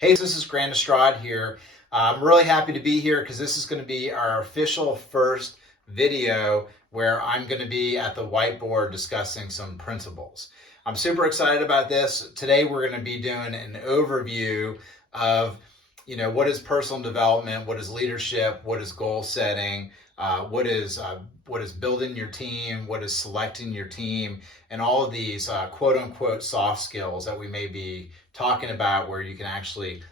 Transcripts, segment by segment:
Hey, this is Grant Estrad here. I'm really happy to be here because this is going to be our official first video where I'm going to be at the whiteboard discussing some principles. I'm super excited about this. Today we're going to be doing an overview of, what is personal development, what is leadership, what is goal setting, what is building your team, what is selecting your team, and all of these quote unquote soft skills that we may be talking about where you can actually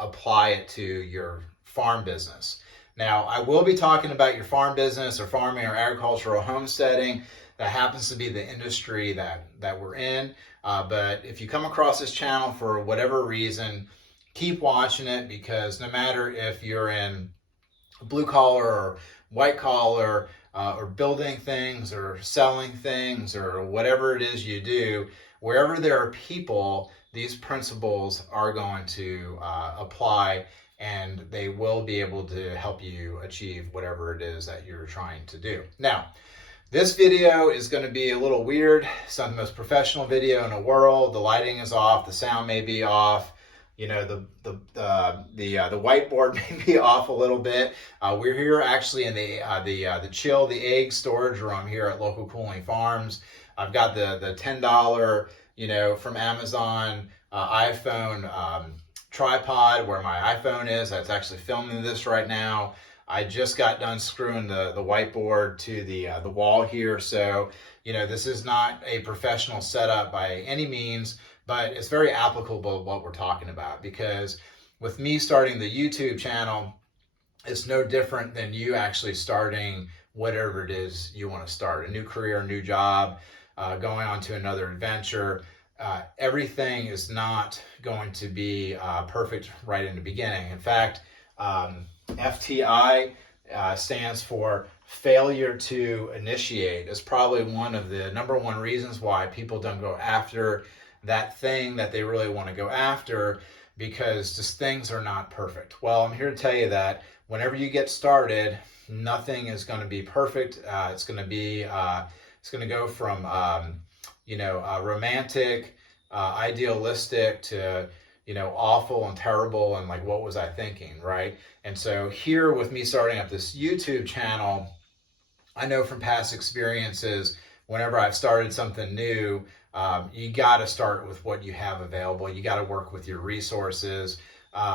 apply it to your farm business. Now, I will be talking about your farm business or farming or agricultural homesteading. That happens to be the industry that we're in. But if you come across this channel for whatever reason, keep watching it, because no matter if you're in blue collar or white collar, or building things or selling things or whatever it is you do, wherever there are people, these principles are going to apply, and they will be able to help you achieve whatever it is that you're trying to do. Now, this video is going to be a little weird. It's not the most professional video in the world. The lighting is off, the sound may be off. The whiteboard may be off a little bit. We're here actually in the chill the egg storage room here at Local Cooling Farms. I've got the $10 from Amazon iPhone tripod where my iPhone is. That's actually filming this right now. I just got done screwing the whiteboard to the wall here, so this is not a professional setup by any means, but it's very applicable to what we're talking about, because with me starting the YouTube channel, it's no different than you actually starting whatever it is you want to start, a new career, a new job, going on to another adventure. Everything is not going to be perfect right in the beginning. In fact, FTI stands for failure to initiate. Is probably one of the number one reasons why people don't go after that thing that they really want to go after, because just things are not perfect. Well, I'm here to tell you that whenever you get started, nothing is going to be perfect. It's going to go from romantic, idealistic to awful and terrible, and like, what was I thinking, right? And so here with me starting up this YouTube channel, I know from past experiences, whenever I've started something new, you got to start with what you have available. You got to work with your resources.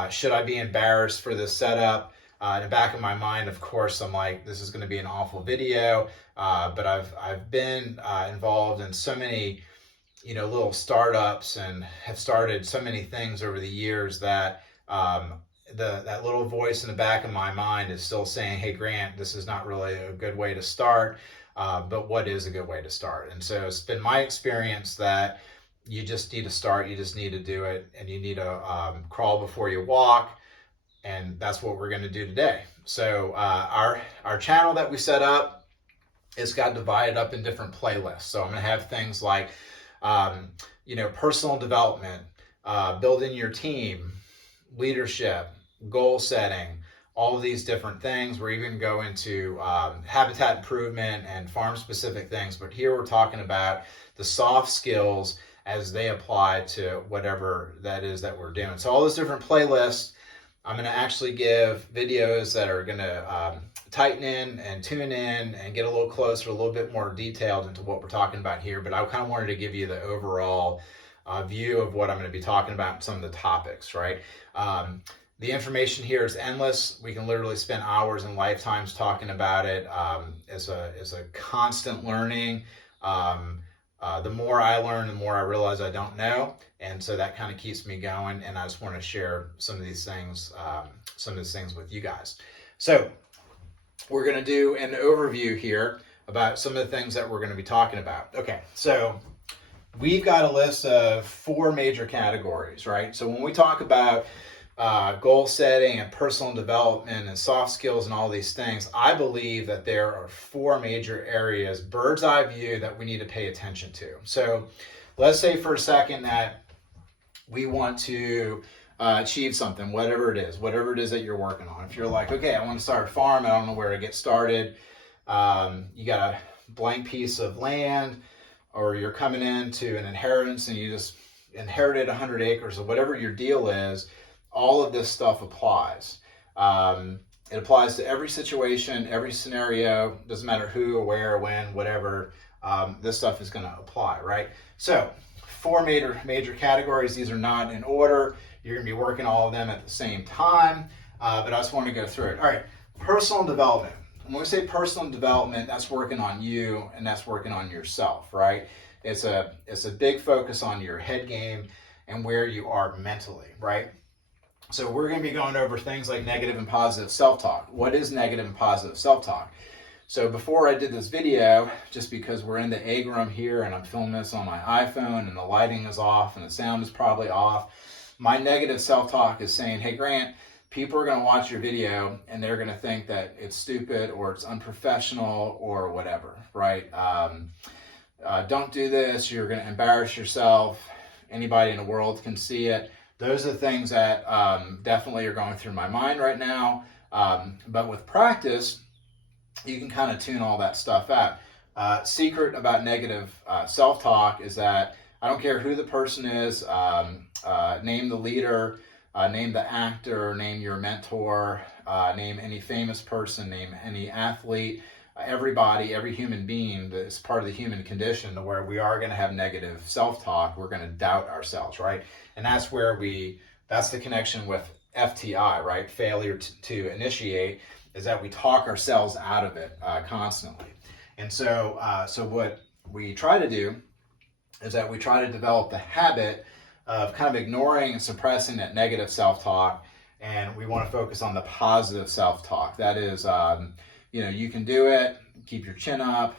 Should I be embarrassed for this setup? In the back of my mind, of course, I'm like, this is going to be an awful video. But I've been involved in so many little startups and have started so many things over the years that that little voice in the back of my mind is still saying, hey, Grant, this is not really a good way to start. But what is a good way to start? And so it's been my experience that you just need to start, you just need to do it, and you need to crawl before you walk. And that's what we're going to do today. So our channel that we set up, it's got divided up in different playlists. So I'm going to have things like personal development, building your team, leadership, goal setting, all of these different things. We're even going into habitat improvement and farm specific things. But here we're talking about the soft skills as they apply to whatever that is that we're doing. So all those different playlists, I'm going to actually give videos that are going to tighten in and tune in and get a little closer, a little bit more detailed into what we're talking about here. But I kind of wanted to give you the overall view of what I'm going to be talking about and some of the topics, right? The information here is endless. We can literally spend hours and lifetimes talking about it. As a constant learning. The more I learn, the more I realize I don't know. And so that kind of keeps me going. And I just want to share some of these things with you guys. So we're going to do an overview here about some of the things that we're going to be talking about. Okay, so we've got a list of 4 major categories, right? So when we talk about goal setting and personal development and soft skills and all these things, I believe that there are 4 major areas, bird's eye view, that we need to pay attention to. So let's say for a second that we want to achieve something, whatever it is that you're working on. If you're like, okay, I want to start a farm, I don't know where to get started. You got a blank piece of land, or you're coming into an inheritance and you just inherited 100 acres, or whatever your deal is. all of this stuff applies. It applies to every situation, every scenario, doesn't matter who or where or when, whatever, this stuff is going to apply, right? So 4 major categories. These are not in order. You're going to be working all of them at the same time, but I just want to go through it. All right, personal development. When we say personal development, that's working on you and that's working on yourself, right? It's a big focus on your head game and where you are mentally, right? So we're going to be going over things like negative and positive self-talk. What is negative and positive self-talk? So before I did this video, just because we're in the egg room here and I'm filming this on my iPhone and the lighting is off and the sound is probably off, my negative self-talk is saying, hey Grant, people are going to watch your video and they're going to think that it's stupid or it's unprofessional or whatever, right? Don't do this. You're going to embarrass yourself. Anybody in the world can see it. Those are the things that definitely are going through my mind right now. But with practice, you can kind of tune all that stuff out. Secret about negative self-talk is that I don't care who the person is, name the leader, name the actor, name your mentor, name any famous person, name any athlete, everybody, every human being is part of the human condition to where we are going to have negative self-talk. We're going to doubt ourselves, right? And that's where that's the connection with FTI, right? Failure to initiate, is that we talk ourselves out of it constantly. And so what we try to do is that we try to develop the habit of kind of ignoring and suppressing that negative self-talk, and we want to focus on the positive self-talk. That is, you can do it. Keep your chin up.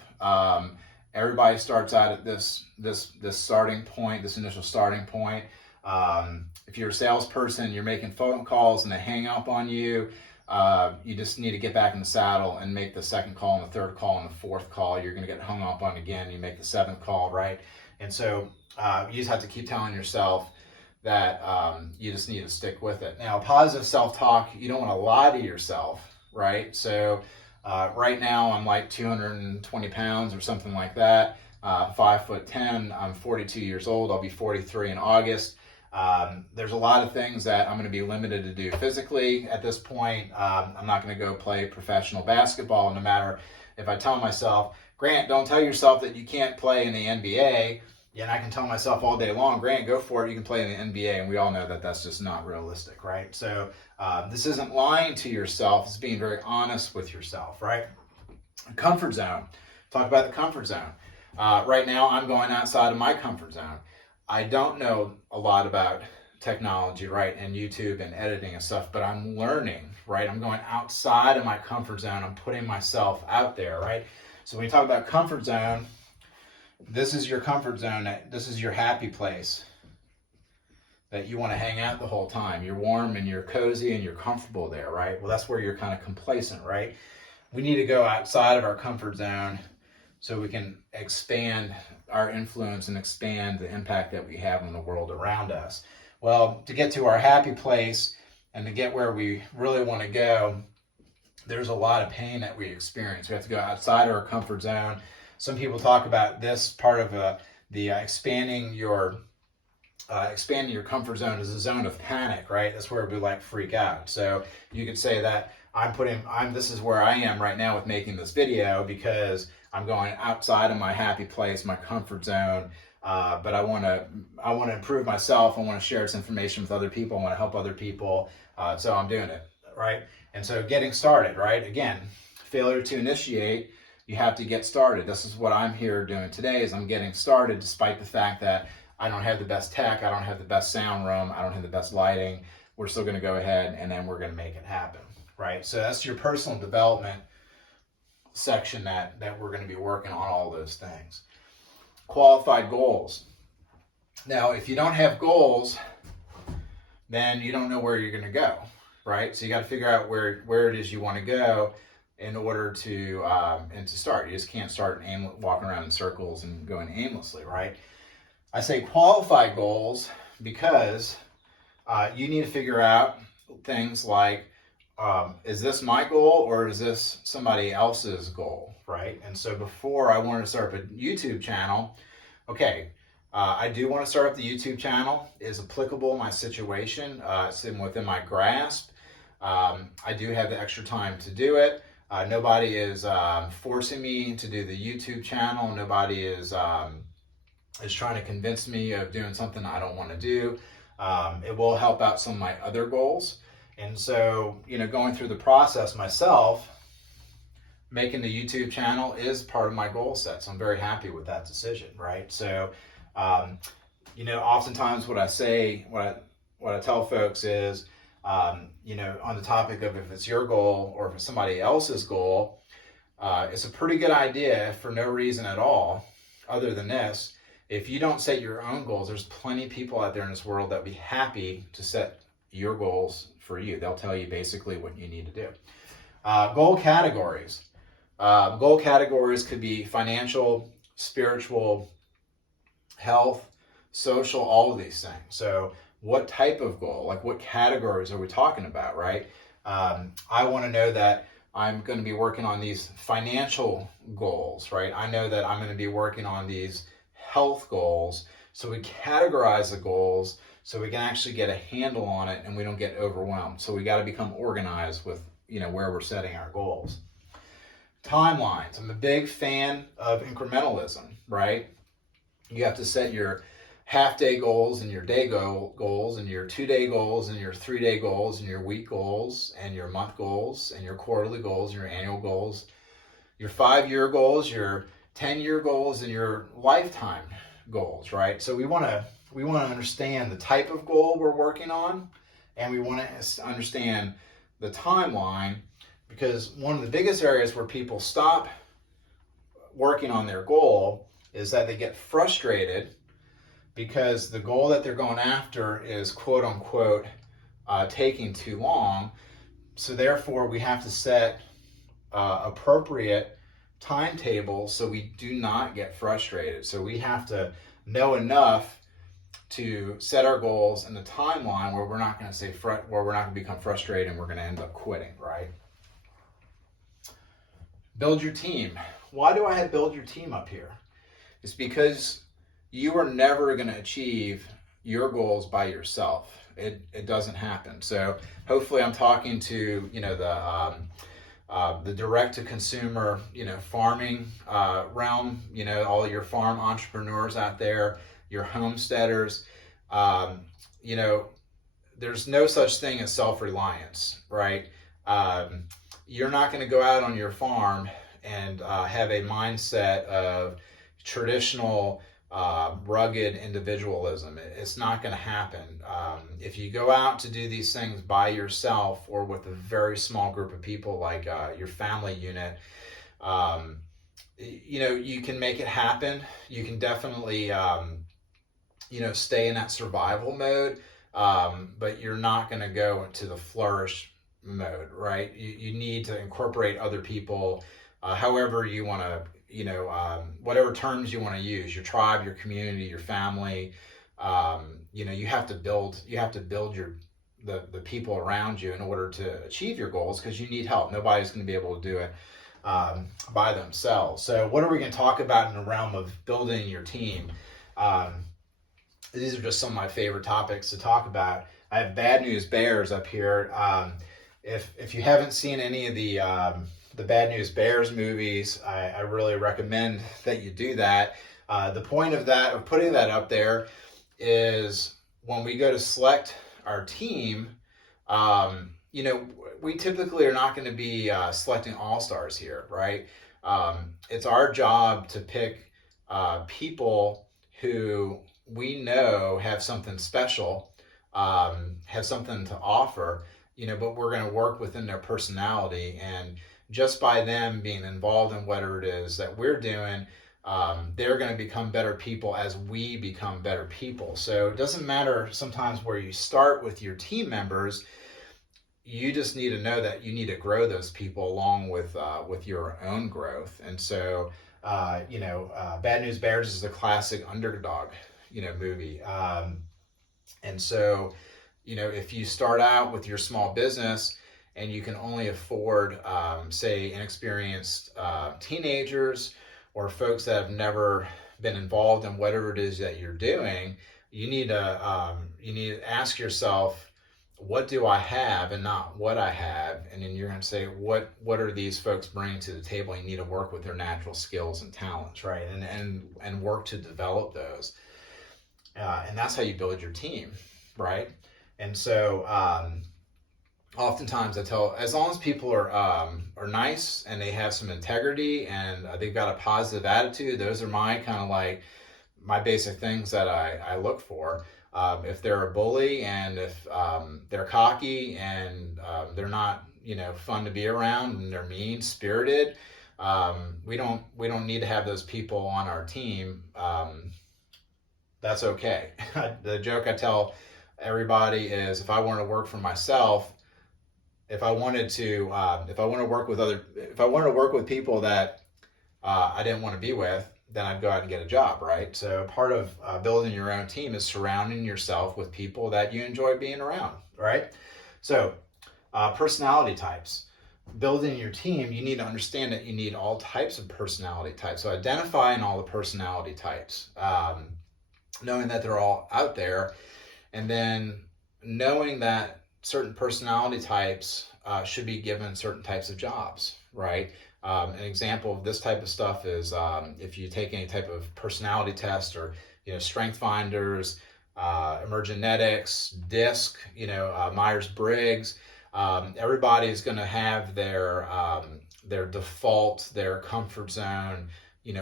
Everybody starts out at this starting point, this initial starting point. If you're a salesperson, you're making phone calls and they hang up on you. You just need to get back in the saddle and make the second call and the third call and the fourth call. You're going to get hung up on again. You make the seventh call, right? And so you just have to keep telling yourself that you just need to stick with it. Now, positive self-talk, you don't want to lie to yourself, right? So right now I'm like 220 pounds or something like that, 5'10". I'm 42 years old. I'll be 43 in August. There's a lot of things that I'm going to be limited to do physically at this point. I'm not going to go play professional basketball, no matter if I tell myself, Grant, don't tell yourself that you can't play in the NBA. Yeah, and I can tell myself all day long, Grant, go for it. You can play in the NBA. And we all know that that's just not realistic, right? So this isn't lying to yourself. It's being very honest with yourself, right? Comfort zone. Talk about the comfort zone. Right now, I'm going outside of my comfort zone. I don't know a lot about technology, right, and YouTube and editing and stuff, but I'm learning, right? I'm going outside of my comfort zone. I'm putting myself out there, right? So when you talk about comfort zone, this is your comfort zone. This is your happy place that you want to hang out the whole time. You're warm and you're cozy and you're comfortable there, right? Well, that's where you're kind of complacent, right? We need to go outside of our comfort zone so we can expand our influence and expand the impact that we have on the world around us. Well, to get to our happy place and to get where we really want to go, there's a lot of pain that we experience. We have to go outside of our comfort zone. Some people talk about this part of the expanding your comfort zone is a zone of panic, right? That's where we like freak out. So you could say that this is where I am right now with making this video, because I'm going outside of my happy place, my comfort zone. But I want to improve myself. I want to share this information with other people. I want to help other people. So I'm doing it, right? And so getting started, right? Again, failure to initiate. You have to get started. This is what I'm here doing today, is I'm getting started despite the fact that I don't have the best tech, I don't have the best sound room, I don't have the best lighting. We're still going to go ahead and then we're going to make it happen, right? So that's your personal development section that we're going to be working on all those things. Qualified goals. Now, if you don't have goals, then you don't know where you're going to go, right? So you got to figure out where it is you want to go in order to start. You just can't start walking around in circles and going aimlessly, right? I say qualified goals because you need to figure out things like, is this my goal or is this somebody else's goal, right? And so before I wanted to start a YouTube channel, okay, I do want to start up the YouTube channel. It is applicable in my situation. It's within my grasp. I do have the extra time to do it. Nobody is forcing me to do the YouTube channel. Nobody is trying to convince me of doing something I don't want to do. It will help out some of my other goals. And so, going through the process myself, making the YouTube channel is part of my goal set. So I'm very happy with that decision, right? So, oftentimes what I tell folks is, on the topic of if it's your goal or if it's somebody else's goal, it's a pretty good idea for no reason at all, other than this. If you don't set your own goals, there's plenty of people out there in this world that would be happy to set your goals for you. They'll tell you basically what you need to do. Goal categories. Goal categories could be financial, spiritual, health, social, all of these things. So what type of goal, like what categories are we talking about, right? I want to know that I'm going to be working on these financial goals, right? I know that I'm going to be working on these health goals. So we categorize the goals so we can actually get a handle on it and we don't get overwhelmed. So we got to become organized with, where we're setting our goals. Timelines. I'm a big fan of incrementalism, right? You have to set your half-day goals and your day goals and your 2-day goals and your 3-day goals and your week goals and your month goals and your quarterly goals and your annual goals, your 5-year goals, your 10-year goals, and your lifetime goals, right? So we want to understand the type of goal we're working on, and we want to understand the timeline, because one of the biggest areas where people stop working on their goal is that they get frustrated because the goal that they're going after is quote unquote taking too long. So therefore we have to set appropriate timetables so we do not get frustrated. So we have to know enough to set our goals in the timeline where we're not going to become frustrated and we're going to end up quitting, right? Build your team. Why do I have build your team up here? It's because you are never going to achieve your goals by yourself. It doesn't happen. So hopefully I'm talking to, the direct to consumer, farming realm, all your farm entrepreneurs out there, your homesteaders. There's no such thing as self-reliance, right? You're not going to go out on your farm and have a mindset of traditional rugged individualism. It's not going to happen. If you go out to do these things by yourself or with a very small group of people like your family unit, you can make it happen. You can definitely, stay in that survival mode, but you're not going to go into the flourish mode, right? You need to incorporate other people, however you want to, whatever terms you want to use, your tribe, your community, your family. You have to build the people around you in order to achieve your goals, because you need help. Nobody's going to be able to do it by themselves. So what are we going to talk about in the realm of building your team? These are just some of my favorite topics to talk about. I have Bad News Bears up here. If you haven't seen any of the Bad News Bears movies, I really recommend that you do that. The point of putting that up there is when we go to select our team, we typically are not going to be selecting all-stars here, right? It's our job to pick people who we know have something special, have something to offer, but we're going to work within their personality. And just by them being involved in whatever it is that we're doing, they're going to become better people as we become better people. So it doesn't matter sometimes where you start with your team members. You just need to know that you need to grow those people along with your own growth. And so, Bad News Bears is a classic underdog, movie. And so, if you start out with your small business and you can only afford, say, inexperienced teenagers or folks that have never been involved in whatever it is that you're doing, you need to ask yourself, what do I have and not what I have? And then you're going to say, what are these folks bringing to the table? You need to work with their natural skills and talents, right? And work to develop those. And that's how you build your team, right? And so oftentimes I tell, as long as people are nice and they have some integrity and they've got a positive attitude, those are my kind of like my basic things that I look for. If they're a bully and if they're cocky and they're not, fun to be around and they're mean spirited, we don't need to have those people on our team. That's okay. The joke I tell everybody is, if I want to work for myself, if I wanted to work with people that I didn't want to be with, then I'd go out and get a job, right? So part of building your own team is surrounding yourself with people that you enjoy being around, right? So personality types. Building your team, you need to understand that you need all types of personality types. So identifying all the personality types, knowing that they're all out there, and then knowing that certain personality types should be given certain types of jobs, right? An example of this type of stuff is if you take any type of personality test, or Strength Finders, Emergenetics, DISC, Myers-Briggs. Everybody is going to have their default, their comfort zone,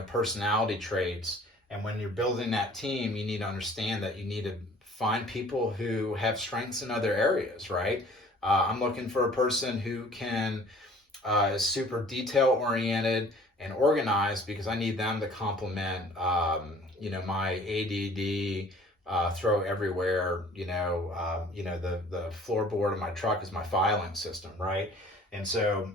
personality traits. And when you're building that team, you need to understand that you need to find people who have strengths in other areas, right? I'm looking for a person who is super detail oriented and organized, because I need them to complement, my ADD, throw everywhere, the floorboard of my truck is my filing system, right? And so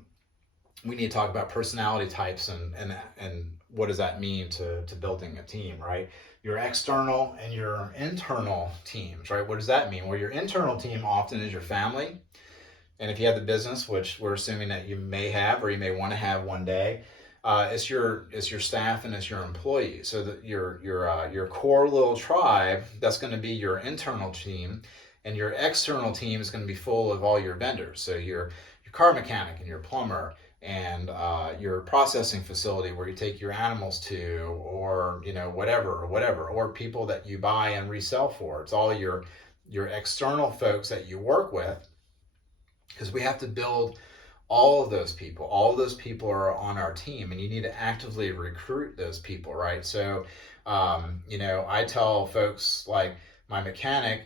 we need to talk about personality types and what does that mean to building a team, right? Your external and your internal teams, right? What does that mean? Well, your internal team often is your family. And if you have the business, which we're assuming that you may have or you may want to have one day, it's your staff and it's your employees. So that your core little tribe, that's going to be your internal team, and your external team is going to be full of all your vendors. So your car mechanic and your plumber and your processing facility where you take your animals to, or whatever, or people that you buy and resell for. It's all your external folks that you work with, because we have to build all of those people. All of those people are on our team, and you need to actively recruit those people, right? So, I tell folks, like my mechanic,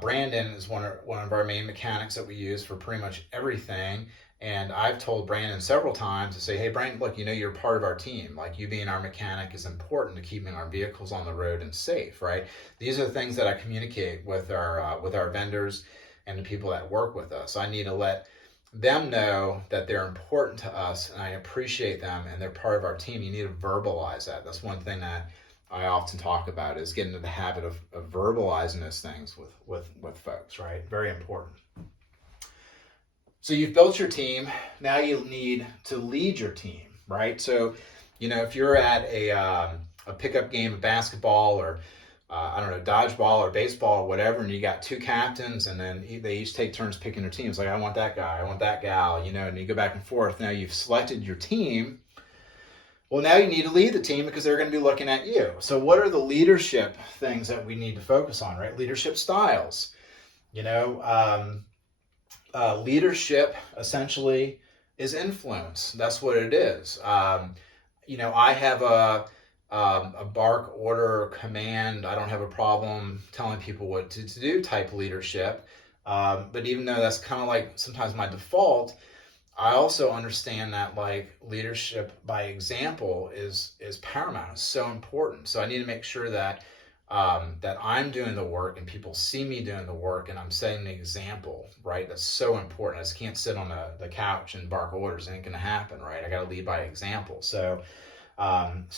Brandon is one of our main mechanics that we use for pretty much everything. And I've told Brandon several times to say, hey, Brandon, look, you're part of our team. Like, you being our mechanic is important to keeping our vehicles on the road and safe, right? These are the things that I communicate with our vendors and the people that work with us. I need to let them know that they're important to us and I appreciate them and they're part of our team. You need to verbalize that. That's one thing that I often talk about, is getting into the habit of verbalizing those things with folks, right? Very important. So you've built your team. Now you need to lead your team, right? So, if you're at a pickup game of basketball or dodgeball or baseball or whatever, and you got two captains, and then they each take turns picking their teams. Like, I want that guy, I want that gal, and you go back and forth. Now you've selected your team. Well, now you need to lead the team because they're going to be looking at you. So what are the leadership things that we need to focus on, right? Leadership styles. Leadership essentially is influence. That's what it is. I have a bark, order, command. I don't have a problem telling people what to do type leadership. But even though that's kind of like sometimes my default, I also understand that like leadership by example is paramount. It's so important. So I need to make sure that that I'm doing the work and people see me doing the work and I'm setting the example, right? That's so important. I just can't sit on the couch and bark orders. It ain't gonna happen, right? I gotta lead by example. So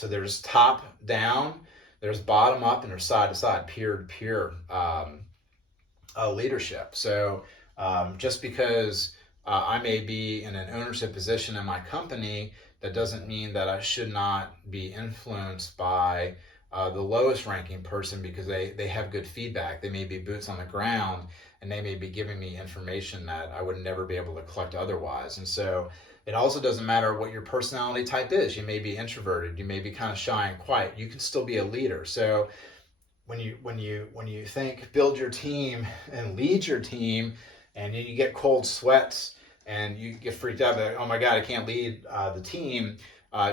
there's top down, there's bottom up, and there's side to side, peer to peer leadership. So just because I may be in an ownership position in my company, that doesn't mean that I should not be influenced by the lowest ranking person because they have good feedback. They may be boots on the ground, and they may be giving me information that I would never be able to collect otherwise. And so it also doesn't matter what your personality type is. You may be introverted, you may be kind of shy and quiet. You can still be a leader. So when you think build your team and lead your team, and you get cold sweats and you get freaked out that, oh my God, I can't lead the team,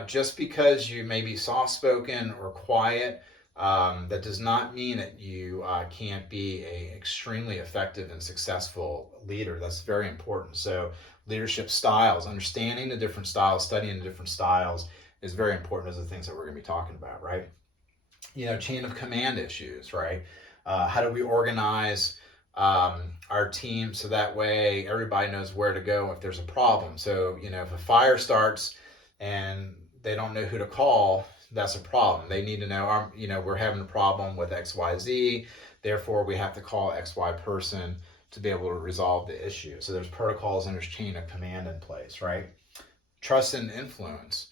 just because you may be soft-spoken or quiet, that does not mean that you can't be an extremely effective and successful leader. That's very important. So leadership styles, understanding the different styles, studying the different styles is very important as the things that we're going to be talking about, right? Chain of command issues, right? How do we organize our team so that way everybody knows where to go if there's a problem? So, if a fire starts and they don't know who to call, that's a problem. They need to know, we're having a problem with XYZ, therefore we have to call XY person to be able to resolve the issue. So there's protocols and there's chain of command in place, right? Trust and influence.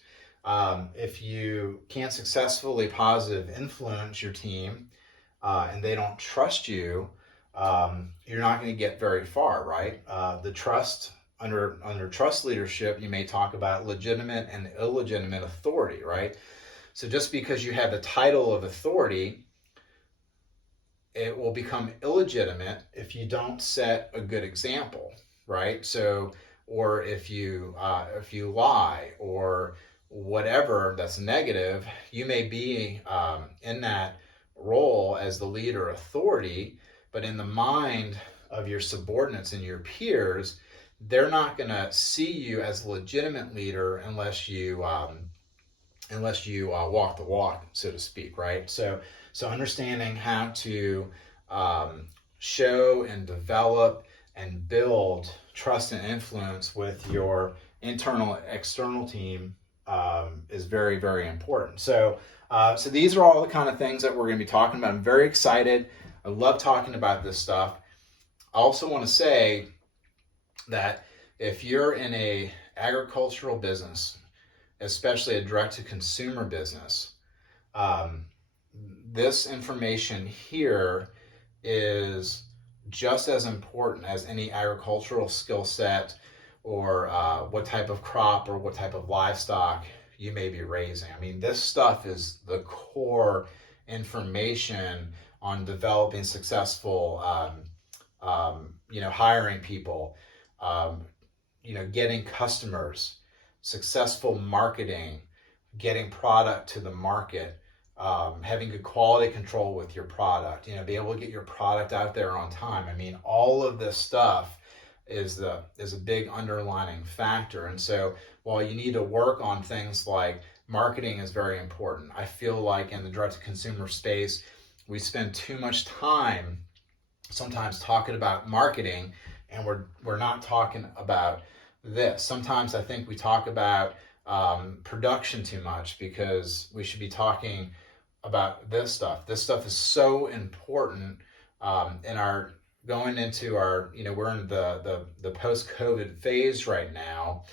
If you can't successfully positive influence your team and they don't trust you, you're not going to get very far, right? The trust under trust leadership, you may talk about legitimate and illegitimate authority, right? So just because you have the title of authority, it will become illegitimate if you don't set a good example, right? So, or if you lie or whatever that's negative, you may be in that role as the leader authority, but in the mind of your subordinates and your peers, they're not going to see you as a legitimate leader unless you walk the walk, so to speak, right? So understanding how to show and develop and build trust and influence with your internal and external team is very, very important. So these are all the kind of things that we're going to be talking about. I'm very excited. I love talking about this stuff. I also want to say that if you're in a agricultural business, especially a direct-to-consumer business, this information here is just as important as any agricultural skill set or what type of crop or what type of livestock you may be raising. I mean, this stuff is the core information on developing successful, hiring people, getting customers, successful marketing, getting product to the market, having good quality control with your product, be able to get your product out there on time. I mean, all of this stuff is a big underlining factor. And so while you need to work on things like marketing is very important, I feel like in the direct-to-consumer space, we spend too much time sometimes talking about marketing, and we're not talking about this. Sometimes I think we talk about production too much because we should be talking about this stuff. This stuff is so important in our going into our, we're in the post-COVID phase right now.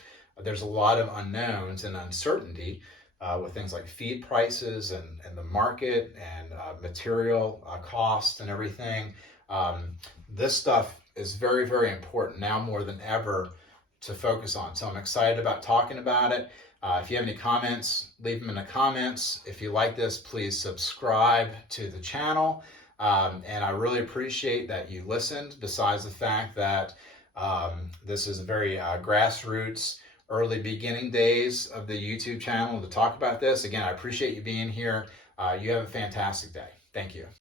There's a lot of unknowns and uncertainty with things like feed prices and the market and material costs and everything. This stuff is very, very important now more than ever to focus on. So I'm excited about talking about it. If you have any comments, leave them in the comments. If you like this, please subscribe to the channel. And I really appreciate that you listened, besides the fact that this is a very grassroots, early beginning days of the YouTube channel to talk about this. Again, I appreciate you being here. You have a fantastic day. Thank you.